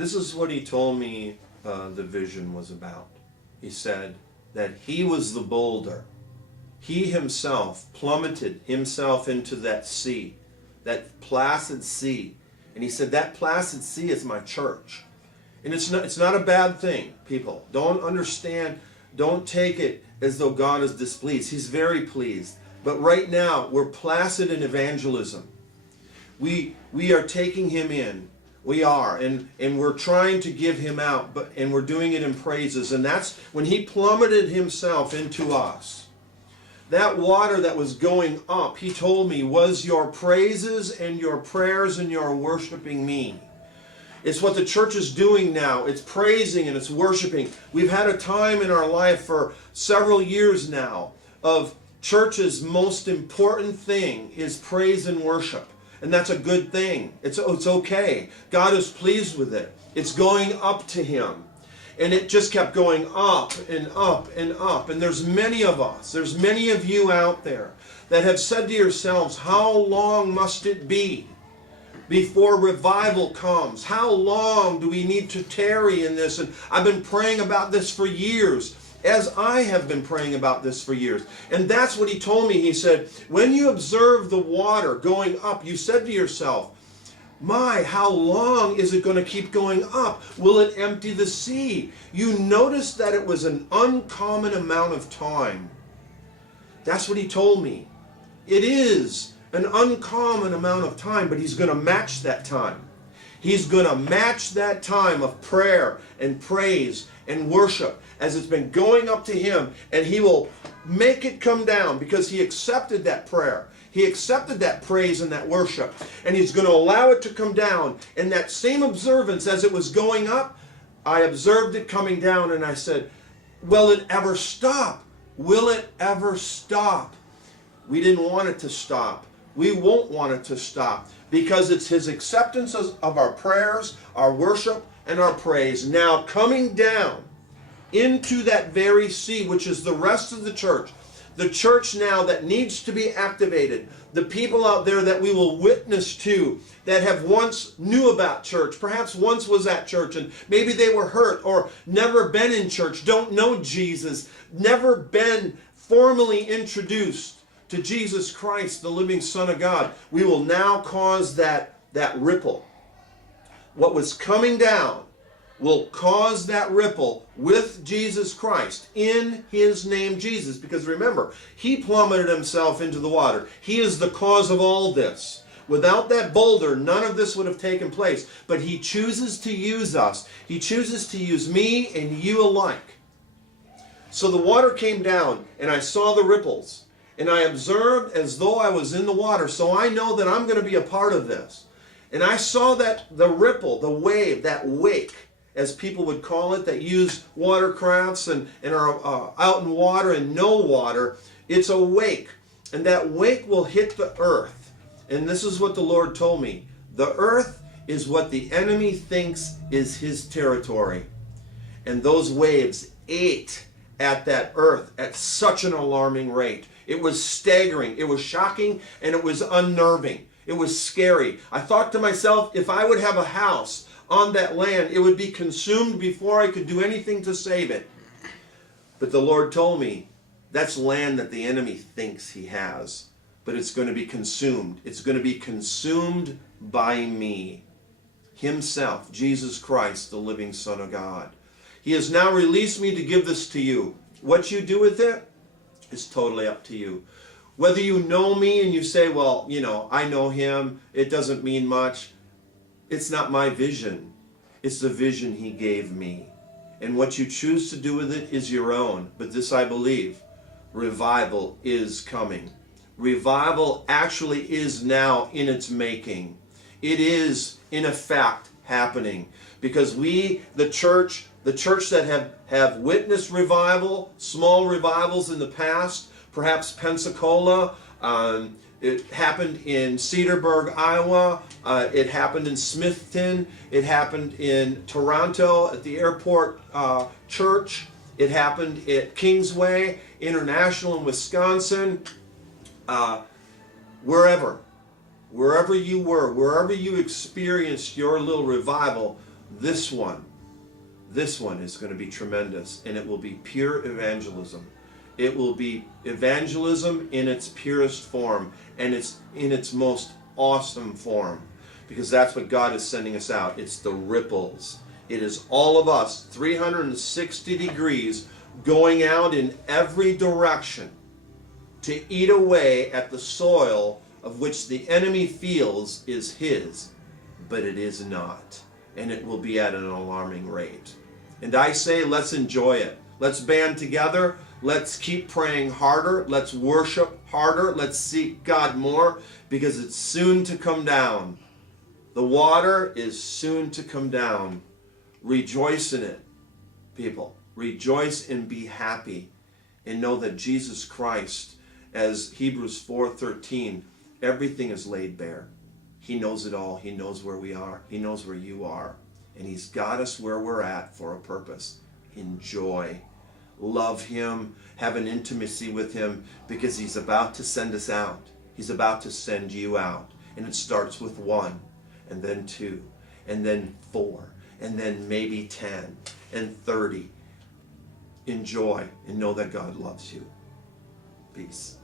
This is what he told me the vision was about. He said that he was the boulder. He himself plummeted himself into that sea, that placid sea. And he said that placid sea is my church. And it's not a bad thing, people. Don't understand, don't take it as though God is displeased. He's very pleased. But right now, we're placid in evangelism. We are taking him in. We are. And we're trying to give him out, and we're doing it in praises. And that's when he plummeted himself into us. That water that was going up, he told me, was your praises and your prayers and your worshiping me. It's what the church is doing now. It's praising and it's worshiping. We've had a time in our life for several years now of church's most important thing is praise and worship. And that's a good thing. It's okay. God is pleased with it. It's going up to him. And it just kept going up and up and up. And there's many of us, there's many of you out there that have said to yourselves, how long must it be before revival comes? How long do we need to tarry in this? And I've been praying about this for years, as I have been praying about this for years. And that's what he told me. He said, when you observe the water going up, you said to yourself, my, how long is it going to keep going up? Will it empty the sea? You noticed that it was an uncommon amount of time. That's what he told me. It is an uncommon amount of time, but he's going to match that time. He's going to match that time of prayer and praise and worship as it's been going up to him, and he will make it come down because he accepted that prayer. He accepted that praise and that worship, and he's going to allow it to come down. And that same observance as it was going up, I observed it coming down, and I said, will it ever stop? Will it ever stop? We didn't want it to stop. We won't want it to stop because it's his acceptance of our prayers, our worship, and our praise now coming down into that very sea, which is the rest of the church. The church now that needs to be activated. The people out there that we will witness to that have once knew about church, perhaps once was at church and maybe they were hurt or never been in church, don't know Jesus, never been formally introduced to Jesus Christ, the living Son of God. We will now cause that ripple. What was coming down will cause that ripple with Jesus Christ in his name Jesus. Because remember, he plummeted himself into the water. He is the cause of all this. Without that boulder, none of this would have taken place. But he chooses to use us. He chooses to use me and you alike. So the water came down and I saw the ripples. And I observed as though I was in the water. So I know that I'm going to be a part of this. And I saw that the ripple, the wave, that wake, as people would call it, that use watercrafts and are out in water and know water. It's a wake. And that wake will hit the earth. And this is what the Lord told me. The earth is what the enemy thinks is his territory. And those waves ate at that earth at such an alarming rate. It was staggering. It was shocking and it was unnerving. It was scary. I thought to myself, if I would have a house on that land, it would be consumed before I could do anything to save it. But the Lord told me, that's land that the enemy thinks he has. But it's going to be consumed. It's going to be consumed by me. Himself, Jesus Christ, the living Son of God. He has now released me to give this to you. What you do with it is totally up to you. Whether you know me and you say, well, I know him, it doesn't mean much. It's not my vision. It's the vision he gave me. And what you choose to do with it is your own. But this I believe, revival is coming. Revival actually is now in its making. It is, in effect, happening. Because we, the church that have witnessed revival, small revivals in the past, perhaps Pensacola, it happened in Cedarburg, Iowa, it happened in Smithton, it happened in Toronto at the airport church, it happened at Kingsway International in Wisconsin, wherever you were, wherever you experienced your little revival, This one is going to be tremendous, and it will be pure evangelism. It will be evangelism in its purest form, and it's in its most awesome form, because that's what God is sending us out. It's the ripples. It is all of us, 360 degrees, going out in every direction to eat away at the soil of which the enemy feels is his, but it is not. And it will be at an alarming rate. And I say, let's enjoy it. Let's band together. Let's keep praying harder. Let's worship harder. Let's seek God more, because it's soon to come down. The water is soon to come down. Rejoice in it, people. Rejoice and be happy, and know that Jesus Christ, as Hebrews 4:13, everything is laid bare. He knows it all. He knows where we are. He knows where you are. And he's got us where we're at for a purpose. Enjoy. Love him. Have an intimacy with him, because he's about to send us out. He's about to send you out. And it starts with 1, and then 2, and then 4, and then maybe 10, and 30. Enjoy, and know that God loves you. Peace.